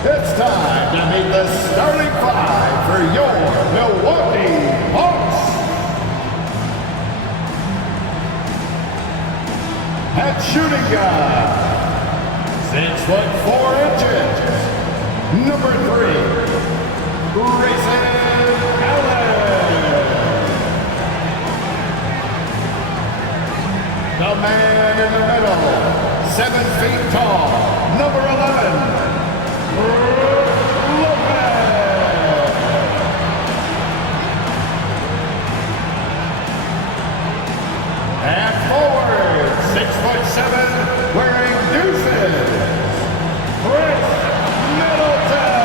It's time to meet the starting five for your Milwaukee Bucks. At shooting guard, 6'4", number 3, Grayson Allen. The man in the middle, 7 feet tall, number 11, and forward, 6'7", wearing deuces, Chris Middleton.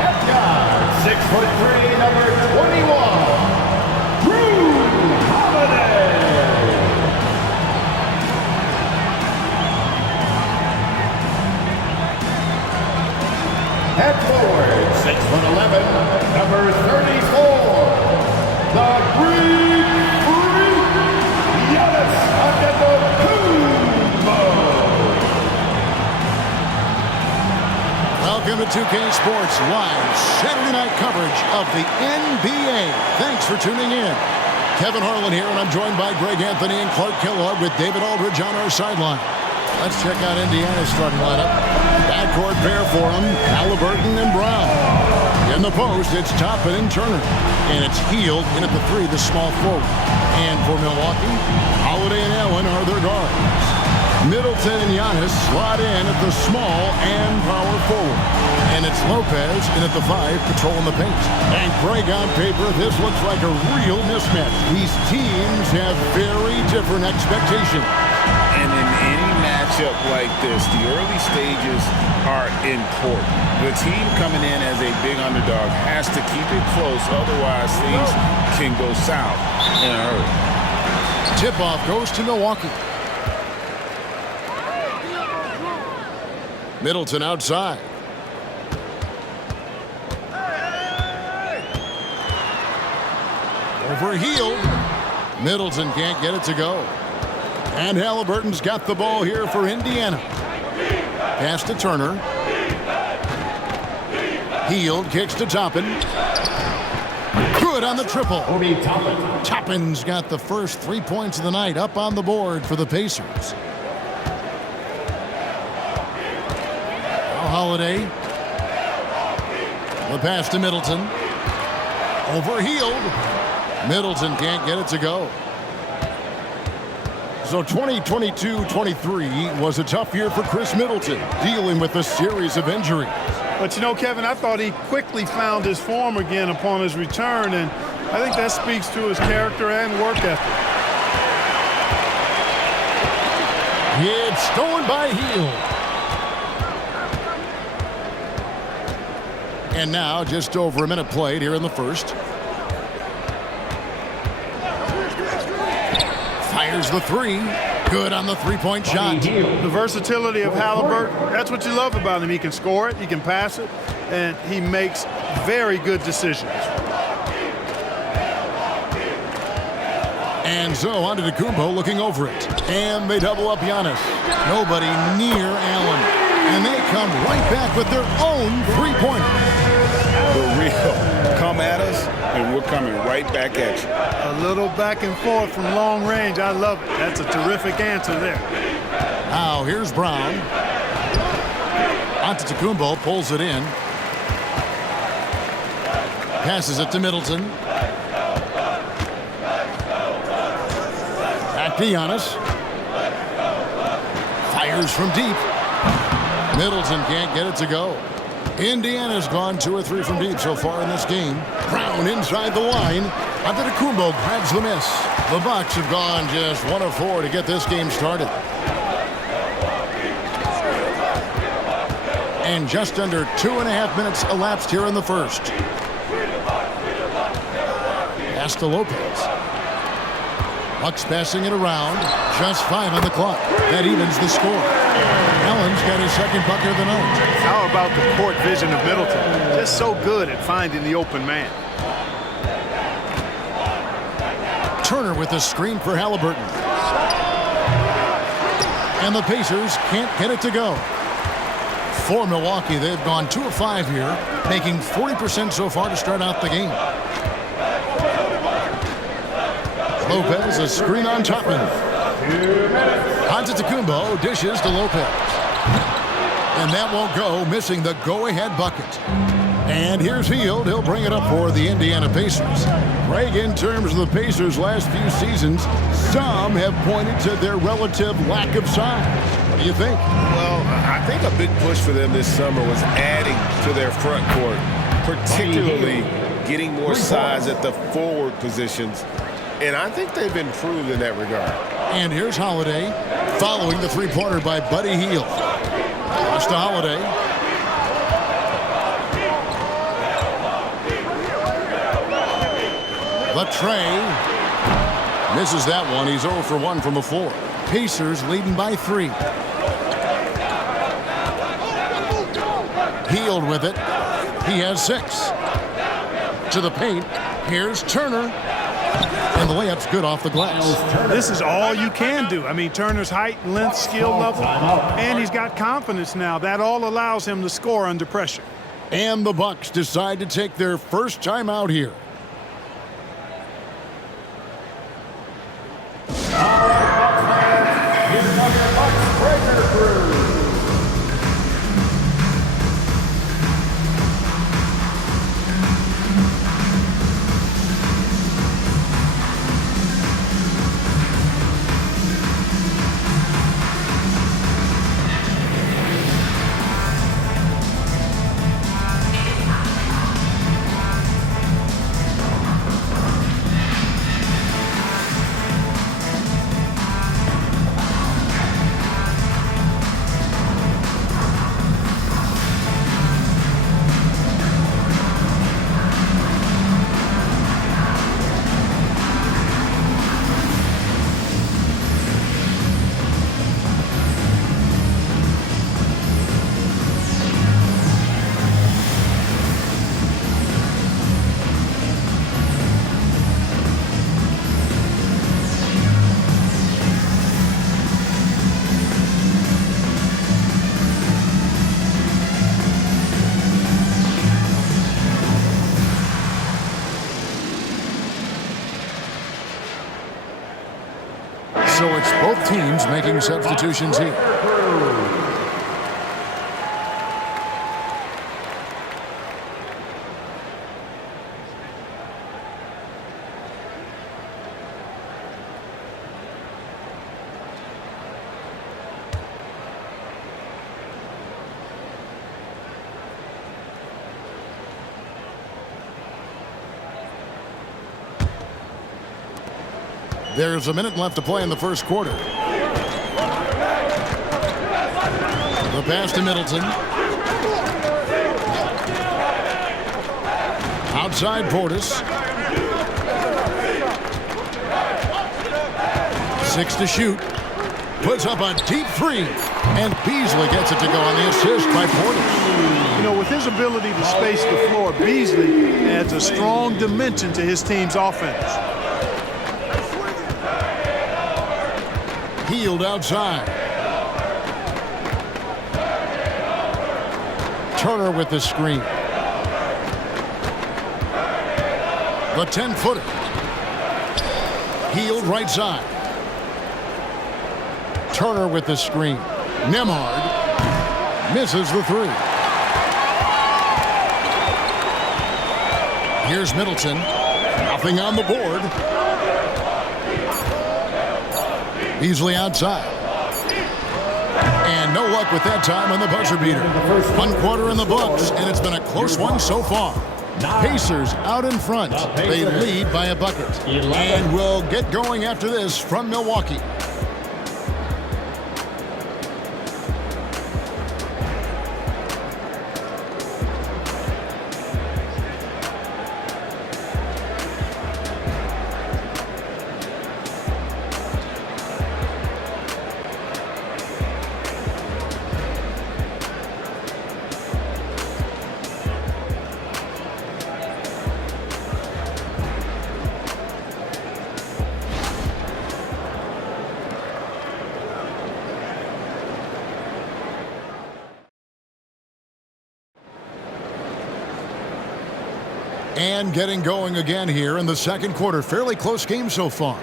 At guard, 6'3", number 21, Drew Holiday. At forward, 6'11", number 34, the Greek Freak, Giannis Antetokounmpo. Welcome to 2K Sports Live Saturday night coverage of the NBA. Thanks for tuning in. Kevin Harlan here, and I'm joined by Greg Anthony and Clark Kellogg with David Aldridge on our sideline. Let's check out Indiana's starting lineup. Backcourt pair for them, Halliburton and Brown. In the post, it's Toppin and Turner. And it's Hield in at the 3, the small forward. And for Milwaukee, Holiday and Allen are their guards. Middleton and Giannis slot in at the small and power forward. And it's Lopez in at the 5, patrolling the paint. And Greg, on paper, this looks like a real mismatch. These teams have very different expectations. And in any matchup like this, the early stages are important. The team coming in as a big underdog has to keep it close, otherwise things can go south in a hurry. Tip-off goes to Milwaukee. Middleton outside. Over Hield. Middleton can't get it to go. And Halliburton's got the ball here for Indiana. Pass to Turner. Hield kicks to Toppin. Good on the triple. Toppin's got the first 3 points of the night up on the board for the Pacers. Holiday. The pass to Middleton. Over Hield. Middleton can't get it to go. So 2022-23 was a tough year for Chris Middleton, dealing with a series of injuries. But you know, Kevin, I thought he quickly found his form again upon his return, and I think that speaks to his character and work ethic. It's stolen by Hield. And now, just over a minute played here in the first. Fires the 3. Good on the three-point shot. The versatility of Halliburton, that's what you love about him. He can score it, he can pass it, and he makes very good decisions. And so on to Antetokounmpo looking over it. And they double up Giannis. Nobody near Allen. And they come right back with their own three-pointer. The real come at us, and we're coming right back at you. A little back and forth from long range. I love it. That's a terrific answer there. Now here's Brown. Antetokounmpo pulls it in. Passes it to Middleton. Back to Giannis. Fires from deep. Middleton can't get it to go. Indiana's gone 2 or 3 from deep so far in this game. Brown inside the line. Antetokounmpo grabs the miss. The Bucks have gone just 1 of 4 to get this game started. And just under 2.5 minutes elapsed here in the first. Pass to Lopez. Bucks passing it around. Just 5 on the clock. That evens the score. Allen's got his second bucket of the night. How about the court vision of Middleton? Just so good at finding the open man. Turner with the screen for Halliburton. And the Pacers can't get it to go. For Milwaukee, they've gone 2 of 5 here, making 40% so far to start out the game. Lopez, a screen on Topman. Antetokounmpo dishes to Lopez. And that won't go, missing the go-ahead bucket. And here's Hield. He'll bring it up for the Indiana Pacers. Greg, in terms of the Pacers' last few seasons, some have pointed to their relative lack of size. What do you think? Well, I think a big push for them this summer was adding to their front court, particularly getting more size at the forward positions. And I think they've improved in that regard. And here's Holiday, following the three-pointer by Buddy Hield. Pass to Holiday. Latrey misses that one. He's 0 for 1 from the floor. Pacers leading by 3. Hield with it. He has 6. To the paint. Here's Turner. And the layup's good off the glass. This is all you can do. I mean, Turner's height, length, skill level, and he's got confidence now. That all allows him to score under pressure. And the Bucks decide to take their first time out here. So it's both teams making substitutions here. There's a minute left to play in the first quarter. The pass to Middleton. Outside Portis. 6 to shoot. Puts up a deep 3. And Beasley gets it to go on the assist by Portis. You know, with his ability to space the floor, Beasley adds a strong dimension to his team's offense. Hield outside. Turner with the screen. The 10-footer. Hield right side. Turner with the screen. Nembhard misses the 3. Here's Middleton. Nothing on the board. Beasley outside. And no luck with that time on the buzzer beater. 1 quarter in the books, and it's been a close one so far. Pacers out in front. They lead by a bucket. And we'll get going after this from Milwaukee. And getting going again here in the second quarter. Fairly close game so far.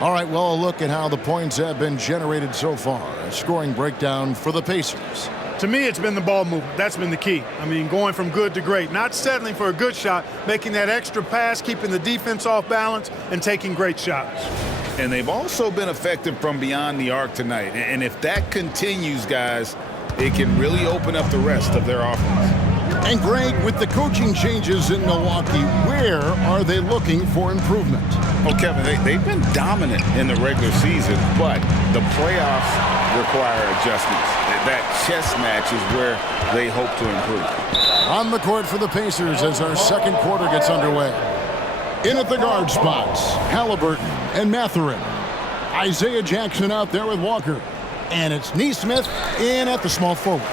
All right, well, a look at how the points have been generated so far. A scoring breakdown for the Pacers. To me, it's been the ball movement. That's been the key. I mean, going from good to great. Not settling for a good shot, making that extra pass, keeping the defense off balance, and taking great shots. And they've also been effective from beyond the arc tonight. And if that continues, guys, it can really open up the rest of their offense. And Greg, with the coaching changes in Milwaukee, where are they looking for improvement? Well, Kevin, they've been dominant in the regular season, but the playoffs require adjustments. That chess match is where they hope to improve. On the court for the Pacers as our second quarter gets underway. In at the guard spots, Halliburton and Mathurin. Isaiah Jackson out there with Walker. And it's Nesmith in at the small forward.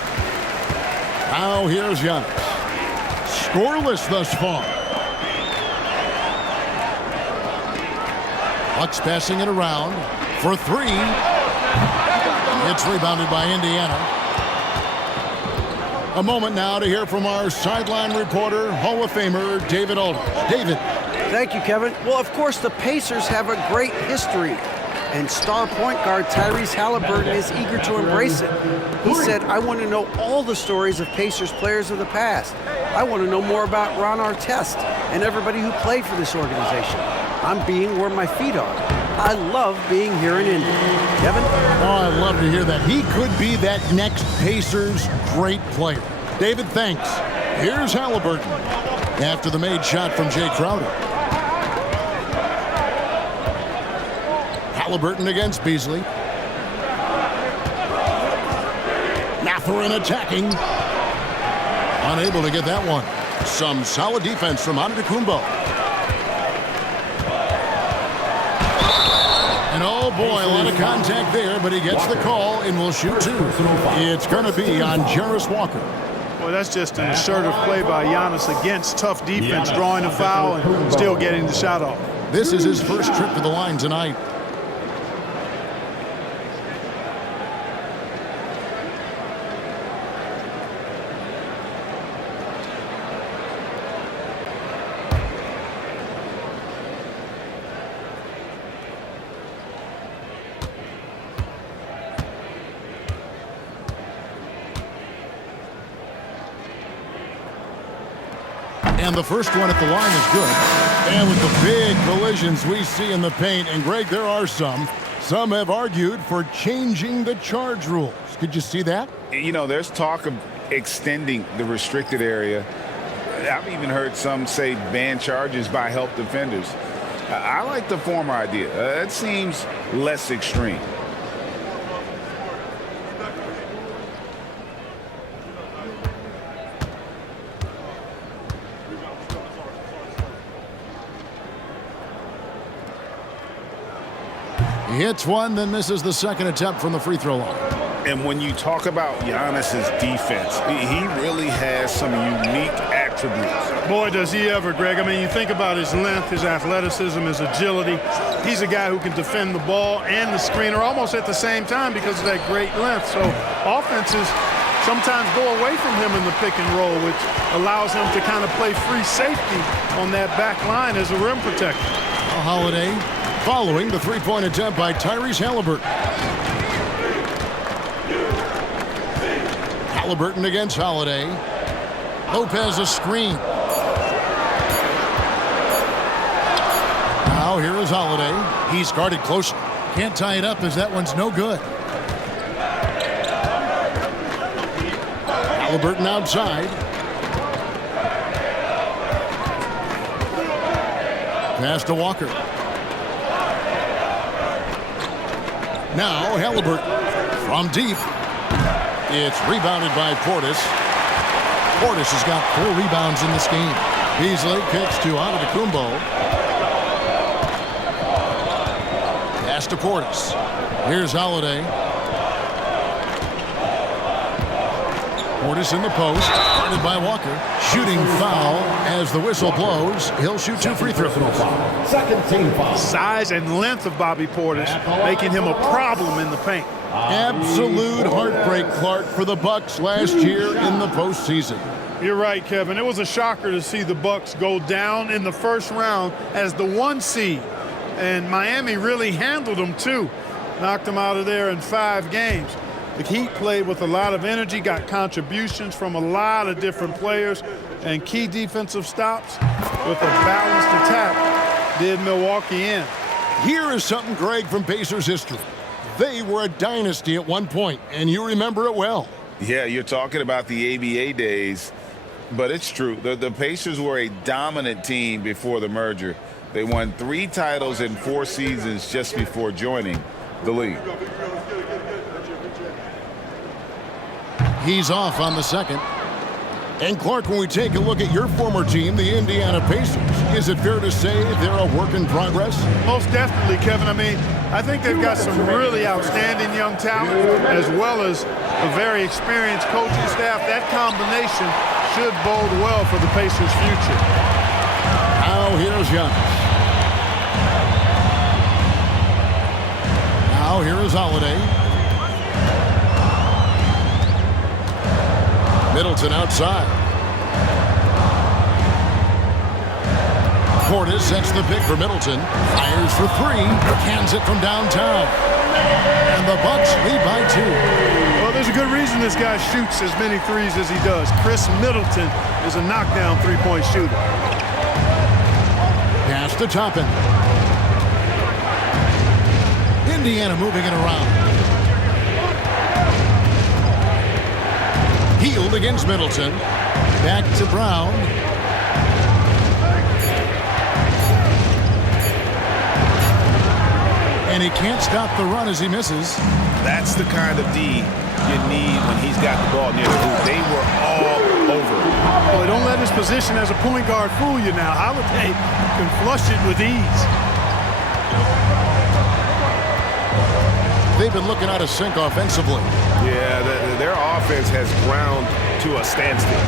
Now here's Giannis. Scoreless thus far. Bucks passing it around for three. It's rebounded by Indiana. A moment now to hear from our sideline reporter, Hall of Famer David Aldridge. David. Thank you, Kevin. Well, of course, the Pacers have a great history. And star point guard Tyrese Halliburton is eager to embrace it. He said, I want to know all the stories of Pacers players of the past. I want to know more about Ron Artest and everybody who played for this organization. I'm being where my feet are. I love being here in Indy. Kevin? Oh, I'd love to hear that. He could be that next Pacers great player. David, thanks. Here's Halliburton after the made shot from Jay Crowder. Halliburton against Beasley. Mathurin attacking. Unable to get that one. Some solid defense from Antetokounmpo. And oh boy, a lot of contact there, but he gets the call and will shoot two. It's going to be on Jarris Walker. Well, that's just an assertive play by Giannis against tough defense, drawing a foul and still getting the shot off. This is his first trip to the line tonight. And the first one at the line is good. And with the big collisions we see in the paint, and Greg, there are some have argued for changing the charge rules. Could you see that? You know, there's talk of extending the restricted area. I've even heard some say ban charges by help defenders. I like the former idea. It seems less extreme. He hits one, then misses the second attempt from the free throw line. And when you talk about Giannis's defense, he really has some unique attributes. Boy, does he ever, Greg. I mean, you think about his length, his athleticism, his agility. He's a guy who can defend the ball and the screener almost at the same time because of that great length. So offenses sometimes go away from him in the pick and roll, which allows him to kind of play free safety on that back line as a rim protector. Holiday following the three-point attempt by Tyrese Halliburton. Halliburton against Holiday. Lopez a screen. Now here is Holiday. He's guarded closely. Can't tie it up as that one's no good. Halliburton outside. Pass to Walker. Now Halliburton from deep. It's rebounded by Portis. Portis has got 4 rebounds in this game. Beasley kicks to Antetokounmpo. Pass to Portis. Here's Holiday. Portis in the post, guarded by Walker. Shooting foul as the whistle blows. He'll shoot 2 free throws. Second team foul. Size and length of Bobby Portis making him a problem in the paint. Absolute heartbreak, Clark, for the Bucks last year in the postseason. You're right, Kevin. It was a shocker to see the Bucks go down in the first round as the 1 seed. And Miami really handled them, too. Knocked them out of there in 5 games. The Heat played with a lot of energy, got contributions from a lot of different players, and key defensive stops with a balanced attack did Milwaukee in. Here is something, Greg, from Pacers history. They were a dynasty at one point, and you remember it well. Yeah, you're talking about the ABA days, but it's true. The Pacers were a dominant team before the merger. They won 3 titles in 4 seasons just before joining the league. He's off on the second. And Clark, when we take a look at your former team, the Indiana Pacers, is it fair to say they're a work in progress? Most definitely, Kevin. I mean, I think they've got some really outstanding young talent as well as a very experienced coaching staff. That combination should bode well for the Pacers' future. Now here's Giannis. Now here is Holiday. Middleton outside. Portis sets the pick for Middleton. Fires for 3. Cans it from downtown. And the Bucks lead by 2. Well, there's a good reason this guy shoots as many threes as he does. Chris Middleton is a knockdown three-point shooter. Pass to Toppin. Indiana moving it around. Healed against Middleton. Back to Brown. And he can't stop the run as he misses. That's the kind of D you need when he's got the ball near the hoop. They were all over. Boy, don't let his position as a point guard fool you now. Holiday can flush it with ease. They've been looking out of sync offensively. Yeah, their offense has ground to a standstill.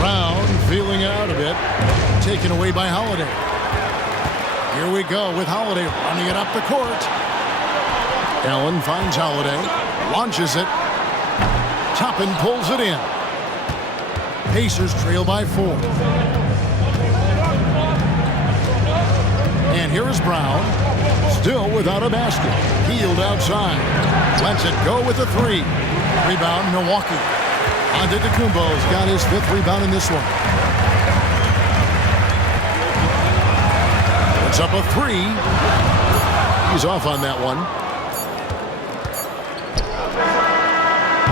Brown feeling out a bit. Taken away by Holiday. Here we go with Holiday running it up the court. Allen finds Holiday. Launches it. Toppin pulls it in. Pacers trail by 4. And here is Brown. Still without a basket. Healed outside. Lets it go with a 3. Rebound, Milwaukee. Antetokounmpo's got his 5th rebound in this one. It's up a 3. He's off on that one.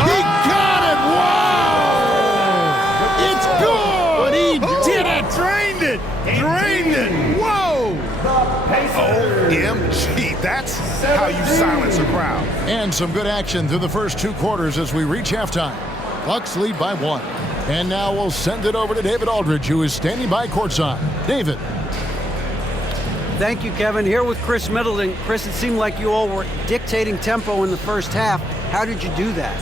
He got it! Whoa! It's good! He did it! Drained it! Drained it! Whoa! OMG, that's how you silence a crowd. And some good action through the first 2 quarters as we reach halftime. Bucks lead by 1. And now we'll send it over to David Aldridge, who is standing by courtside. David. Thank you, Kevin. Here with Chris Middleton. Chris, it seemed like you all were dictating tempo in the first half. How did you do that?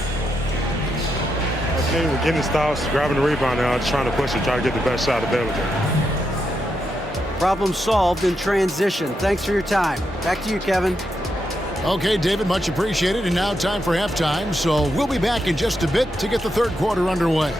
Okay, we're getting stops, grabbing the rebound now, just trying to push it, try to get the best shot available. Problem solved in transition. Thanks for your time. Back to you, Kevin. Okay, David, much appreciated. And now time for halftime. So we'll be back in just a bit to get the 3rd quarter underway.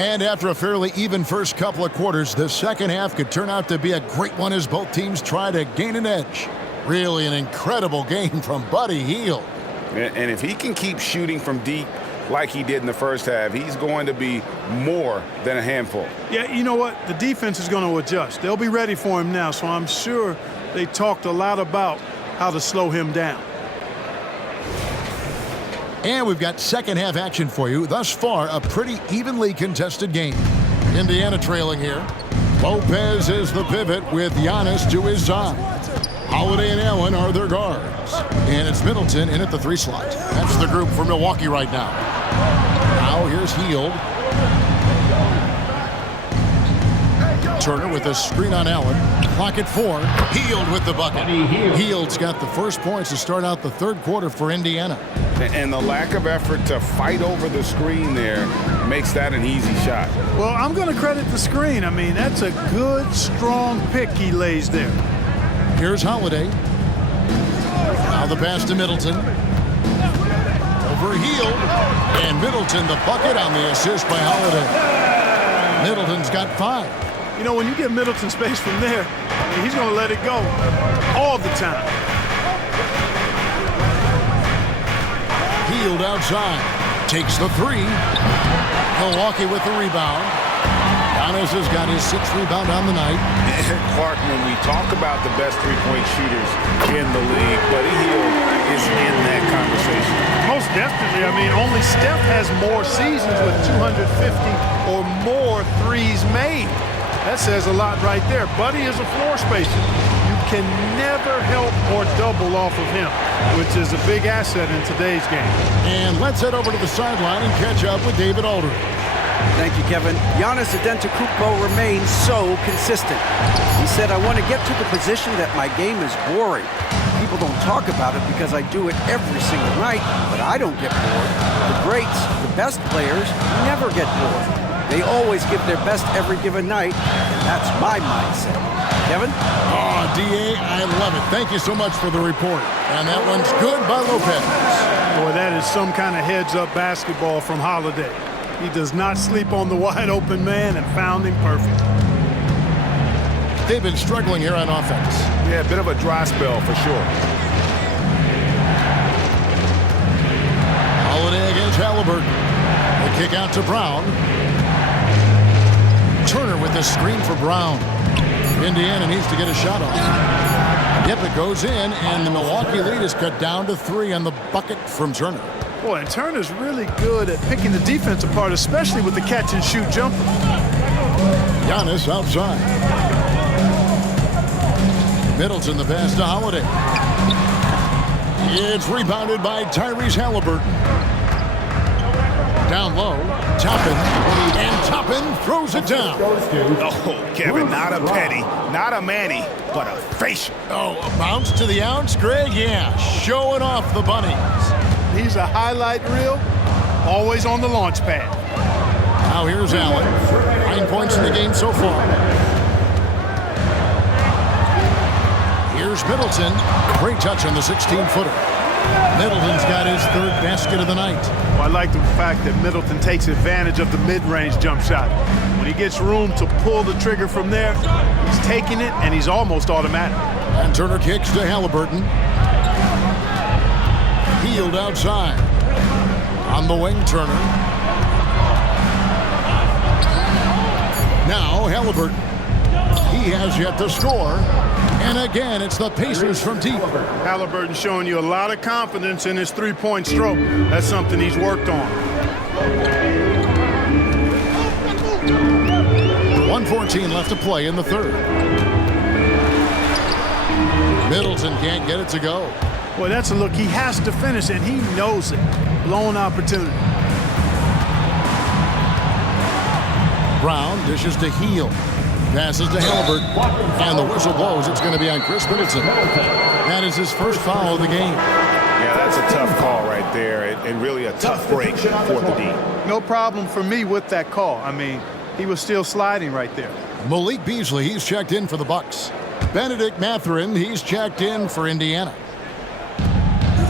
And after a fairly even first couple of quarters, the second half could turn out to be a great one as both teams try to gain an edge. Really an incredible game from Buddy Hield. And if he can keep shooting from deep like he did in the first half, he's going to be more than a handful. Yeah, you know what? The defense is going to adjust. They'll be ready for him now, so I'm sure they talked a lot about how to slow him down. And we've got second half action for you. Thus far, a pretty evenly contested game. Indiana trailing here. Lopez is the pivot with Giannis to his side. Holiday and Allen are their guards. And it's Middleton in at the 3 slot. That's the group for Milwaukee right now. Now here's Hield. Turner with a screen on Allen. Clock at 4. Hield with the bucket. Hield's got the first points to start out the third quarter for Indiana. And the lack of effort to fight over the screen there makes that an easy shot. Well, I'm going to credit the screen. I mean, that's a good, strong pick he lays there. Here's Holiday. Now the pass to Middleton. Over Hield. And Middleton the bucket on the assist by Holiday. Middleton's got 5. You know, when you give Middleton space from there, he's going to let it go all the time. Hield outside. Takes the 3. Milwaukee with the rebound. Giannis has got his 6th rebound on the night. Clark, when we talk about the best three-point shooters in the league, Buddy Hield is in that conversation. Most definitely. I mean, only Steph has more seasons with 250 or more threes made. That says a lot right there. Buddy is a floor spacer. You can never help or double off of him, which is a big asset in today's game. And let's head over to the sideline and catch up with David Aldridge. Thank you, Kevin. Giannis Antetokounmpo remains so consistent. He said, I want to get to the position that my game is boring. People don't talk about it because I do it every single night, but I don't get bored. The greats, the best players, never get bored. They always give their best every given night, and that's my mindset. Kevin? Oh, D.A., I love it. Thank you so much for the report. And that one's good by Lopez. Boy, that is some kind of heads-up basketball from Holiday. He does not sleep on the wide-open man and found him perfect. They've been struggling here on offense. Yeah, a bit of a dry spell for sure. Holiday against Halliburton. The kick out to Brown. Turner with the screen for Brown. Indiana needs to get a shot off. Yep, it goes in, and the Milwaukee lead is cut down to 3 on the bucket from Turner. Boy, and Turner's really good at picking the defense apart, especially with the catch-and-shoot jumper. Giannis outside. Middleton the pass to Holiday. It's rebounded by Tyrese Halliburton. Down low, Toppin, and Toppin throws it down. Oh, Kevin, not a penny, not a Manny, but a facial. Oh, a bounce to the ounce, Greg? Yeah, showing off the bunnies. He's a highlight reel, always on the launch pad. Now here's Allen. 9 points in the game so far. Here's Middleton. Great touch on the 16-footer. Middleton's got his 3rd basket of the night. Well, I like the fact that Middleton takes advantage of the mid-range jump shot. When he gets room to pull the trigger from there, he's taking it, and he's almost automatic. And Turner kicks to Halliburton. Hield outside. On the wing, Turner. Now Halliburton. He has yet to score. And again, it's the Pacers from deep. Halliburton showing you a lot of confidence in his three-point stroke. That's something he's worked on. 1:14 left to play in the 3rd. Middleton can't get it to go. Boy, that's a look. He has to finish, and he knows it. Blown opportunity. Brown dishes to Hield. Passes to Halliburton. And the whistle blows. It's going to be on Chris Middleton. That is his first foul of the game. Yeah, that's a tough call right there, and really a tough break for the D. No problem for me with that call. I mean, he was still sliding right there. Malik Beasley, he's checked in for the Bucks. Benedict Mathurin, he's checked in for Indiana.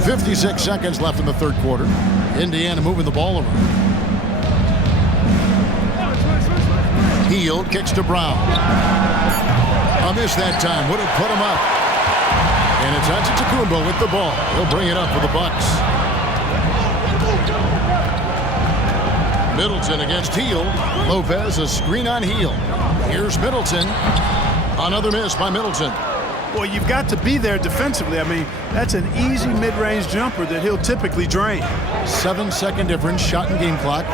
56 seconds left in the 3rd quarter. Indiana moving the ball around. Hield kicks to Brown. A miss that time. Would have put him up. And it's Antetokounmpo with the ball. He'll bring it up for the Bucks. Middleton against Hield. Lopez, a screen on Hield. Here's Middleton. Another miss by Middleton. Well, you've got to be there defensively. I mean, that's an easy mid-range jumper that he'll typically drain. 7-second difference, shot and game clock.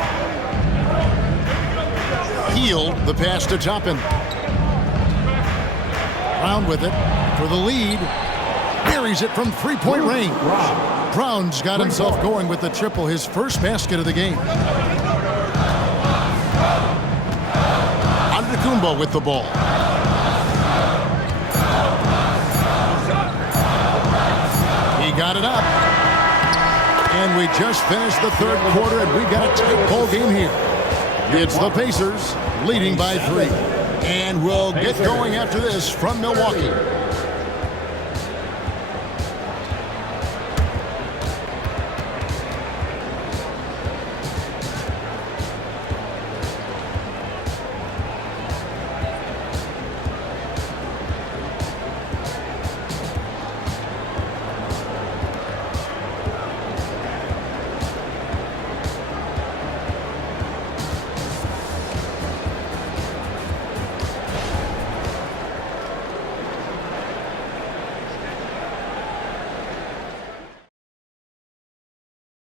Healed the pass to Toppin. Brown with it for the lead. Buries it from three-point range. Brown's got himself going with the triple, his first basket of the game. Antetokounmpo with the ball. He got it up. And we just finished the third quarter, and we've got a tight ball game here. It's the Pacers leading by 3. And we'll get going after this from Milwaukee.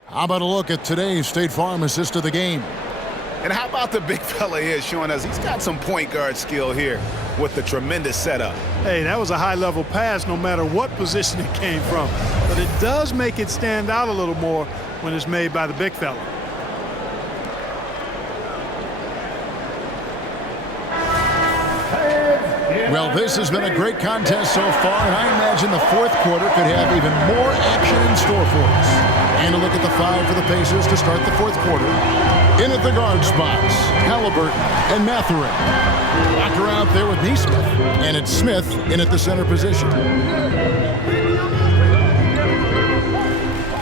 How about a look at today's State Farm assist of the game? And how about the big fella here showing us he's got some point guard skill here with the tremendous setup. Hey, that was a high-level pass no matter what position it came from. But it does make it stand out a little more when it's made by the big fella. Well, this has been a great contest so far, and I imagine the fourth quarter could have even more action in store for us. And a look at the 5 for the Pacers to start the fourth quarter. In at the guard spots, Halliburton and Mathurin. Walker out there with Nesmith, and it's Smith in at the center position.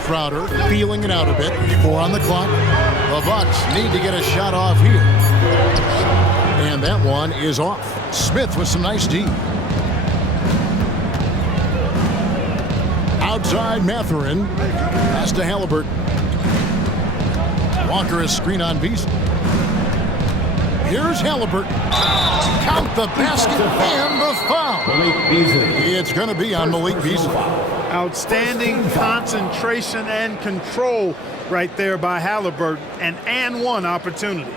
Crowder feeling it out a bit. 4 on the clock. The Bucks need to get a shot off here. And that one is off. Smith with some nice D. Outside Mathurin. Pass to Halliburton. Walker is screen on Beasley. Here's Halliburton. Count the basket and the foul. It's going to be on Malik Beasley. Outstanding concentration and control right there by Halliburton. An and one opportunity.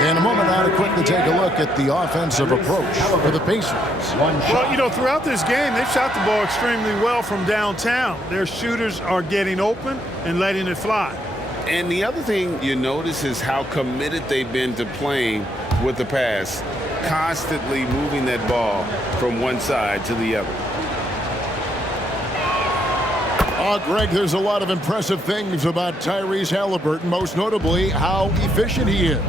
In a moment now to quickly take a look at the offensive approach for the Pacers. Well, you know, throughout this game, they've shot the ball extremely well from downtown. Their shooters are getting open and letting it fly. And the other thing you notice is how committed they've been to playing with the pass, constantly moving that ball from one side to the other. Oh, Greg, there's a lot of impressive things about Tyrese Halliburton, most notably how efficient he is.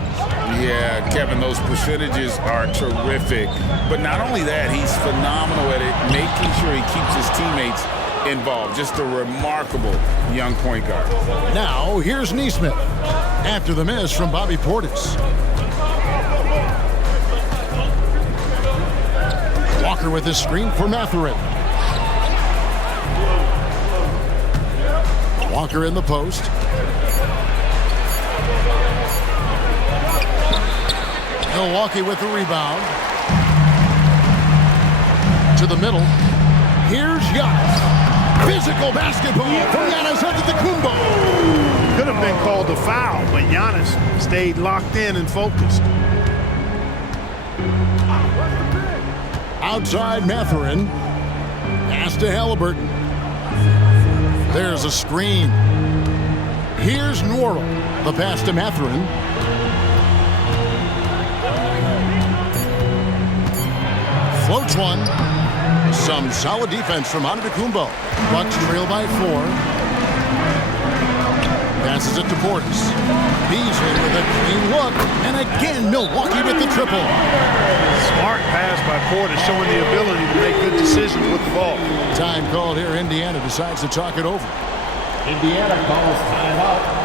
Yeah, Kevin, those percentages are terrific. But not only that, he's phenomenal at it, making sure he keeps his teammates involved. Just a remarkable young point guard. Now, here's Nesmith after the miss from Bobby Portis. Walker with his screen for Mathurin. Walker in the post. Milwaukee with the rebound. To the middle. Here's Giannis. Physical basketball from Giannis Antetokounmpo. Could have been called a foul, but Giannis stayed locked in and focused. Outside Mathurin. Pass to Halliburton. There's a screen. Here's Norrell. The pass to Mathurin. Floats one. Some solid defense from Antetokounmpo. Bucks trail by 4. Passes it to Portis. Beasley with a clean look. And again, Milwaukee with the triple. Smart pass by Portis, showing the ability to make good decisions with the ball. Time called here. Indiana decides to talk it over. Indiana calls timeout.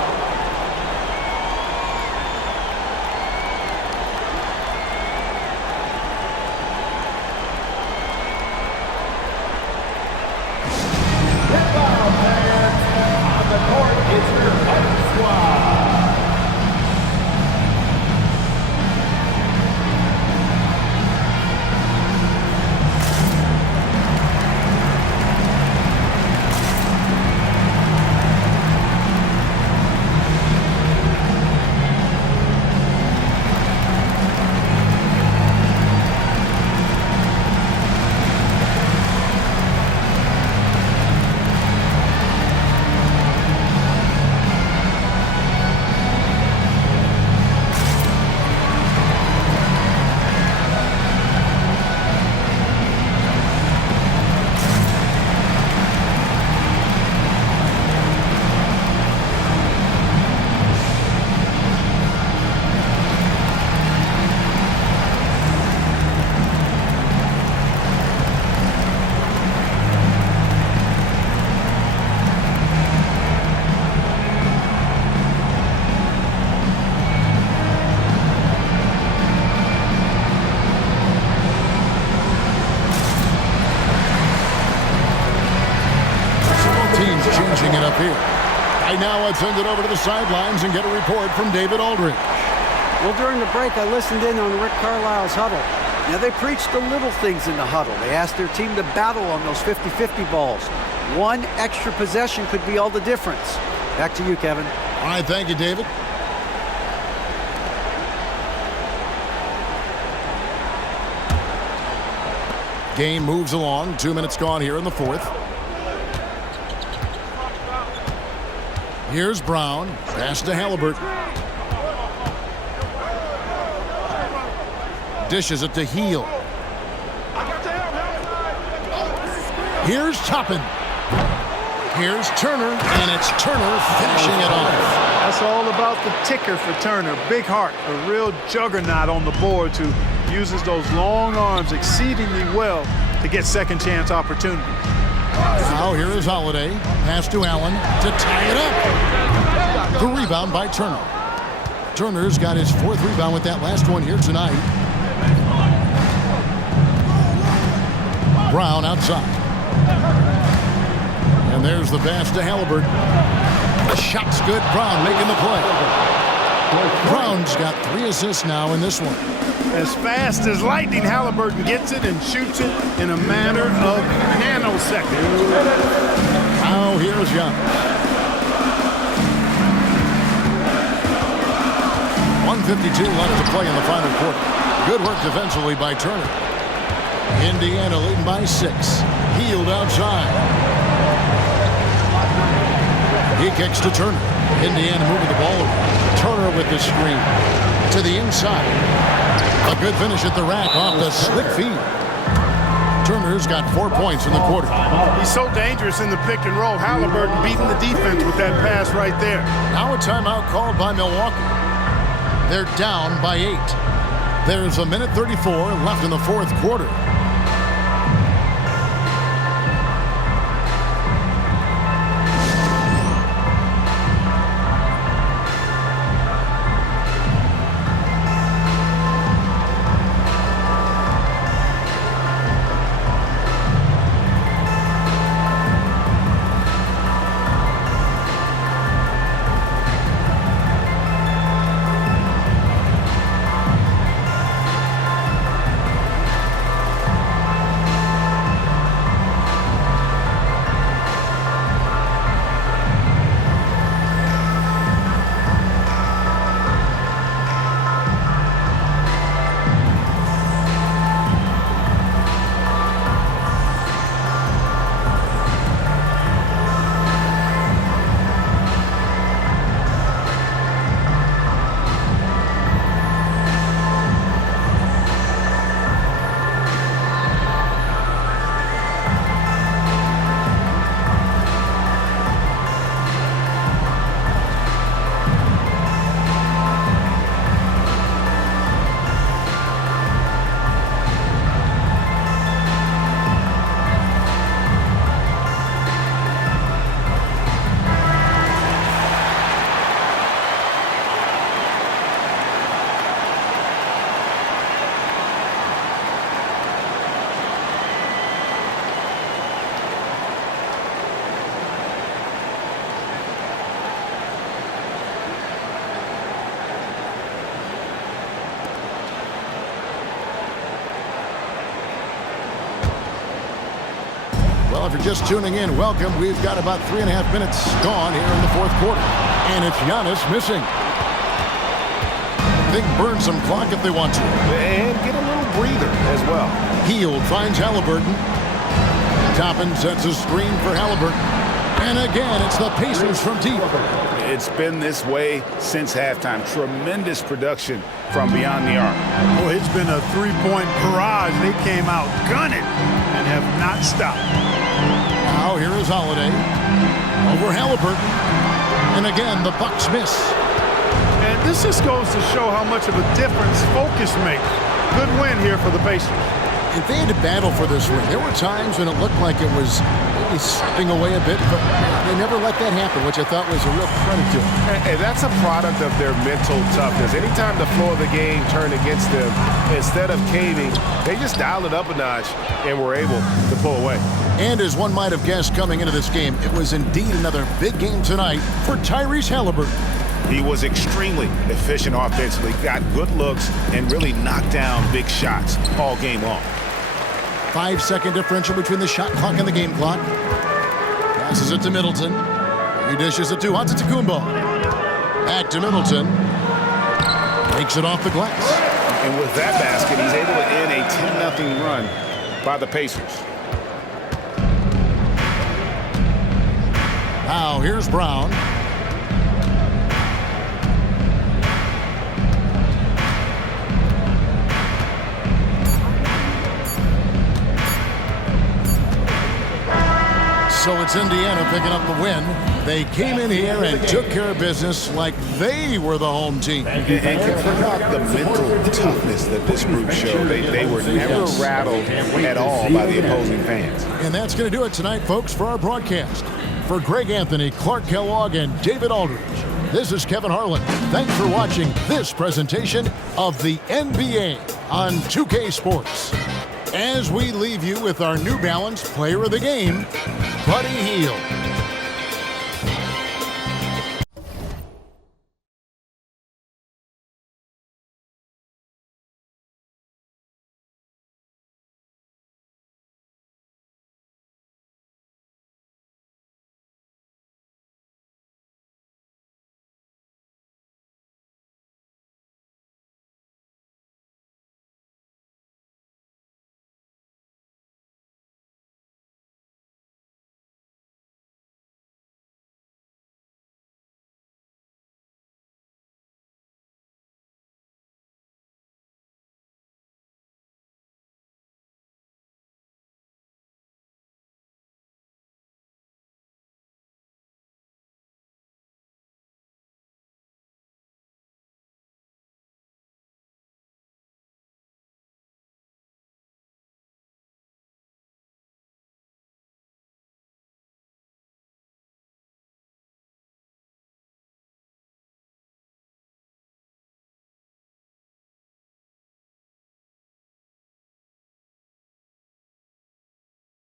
send it over to the sidelines and get a report from David Aldridge. Well, during the break, I listened in on Rick Carlisle's huddle. Now, they preached the little things in the huddle. They asked their team to battle on those 50-50 balls. One extra possession could be all the difference. Back to you, Kevin. All right, thank you, David. Game moves along. 2 minutes gone here in the fourth. Here's Brown. Pass to Halliburton. Dishes it to Heel. Here's Toppin. Here's Turner, and it's Turner finishing it off. That's all about the ticker for Turner. Big heart, a real juggernaut on the boards who uses those long arms exceedingly well to get second chance opportunities. Now here is Holiday. Pass to Allen to tie it up. The rebound by Turner. Turner's got his fourth rebound with that last one here tonight. Brown outside. And there's the pass to Halliburton. The shot's good. Brown making the play. Brown's got 3 assists now in this one. As fast as lightning, Halliburton gets it and shoots it in a matter of nanoseconds. Now here's Young. 1:52 left to play in the final quarter. Good work defensively by Turner. Indiana leading by 6. Healed outside. He kicks to Turner. Indiana moving the ball over. Turner with the screen. To the inside. A good finish at the rack off the slick feed. Turner's got 4 points in the quarter. He's so dangerous in the pick and roll. Halliburton beating the defense with that pass right there. Now a timeout called by Milwaukee. They're down by 8. There's a minute 34 left in the fourth quarter. Well, if you're just tuning in, welcome. We've got about 3.5 minutes gone here in the fourth quarter. And it's Giannis missing. They can burn some clock if they want to. And get a little breather as well. Hield finds Halliburton. Toppin sets a screen for Halliburton. And again, it's the Pacers from deep. It's been this way since halftime. Tremendous production from beyond the arc. Oh, it's been a three-point barrage. They came out gunning and have not stopped. Now here is Holiday. Over Halliburton. And again, the Bucks miss. And this just goes to show how much of a difference focus makes. Good win here for the Pacers. If they had to battle for this win, there were times when it looked like it was maybe slipping away a bit, but they never let that happen, which I thought was a real credit to them. And that's a product of their mental toughness. Anytime the flow of the game turned against them, instead of caving, they just dialed it up a notch and were able to pull away. And as one might have guessed coming into this game, it was indeed another big game tonight for Tyrese Haliburton. He was extremely efficient offensively, got good looks, and really knocked down big shots all game long. 5-second differential between the shot clock and the game clock. Passes it to Middleton. He dishes it to Antetokounmpo. Back to Middleton. Takes it off the glass. And with that basket, he's able to end a 10-0 run by the Pacers. Now here's Brown. So it's Indiana picking up the win. They came in here and took care of business like they were the home team. And consider about the mental toughness that this group showed. They were never rattled at all by the opposing fans. And that's going to do it tonight, folks, for our broadcast. For Greg Anthony, Clark Kellogg, and David Aldridge, this is Kevin Harlan. Thanks for watching this presentation of the NBA on 2K Sports. As we leave you with our New Balance Player of the Game, Buddy Hield.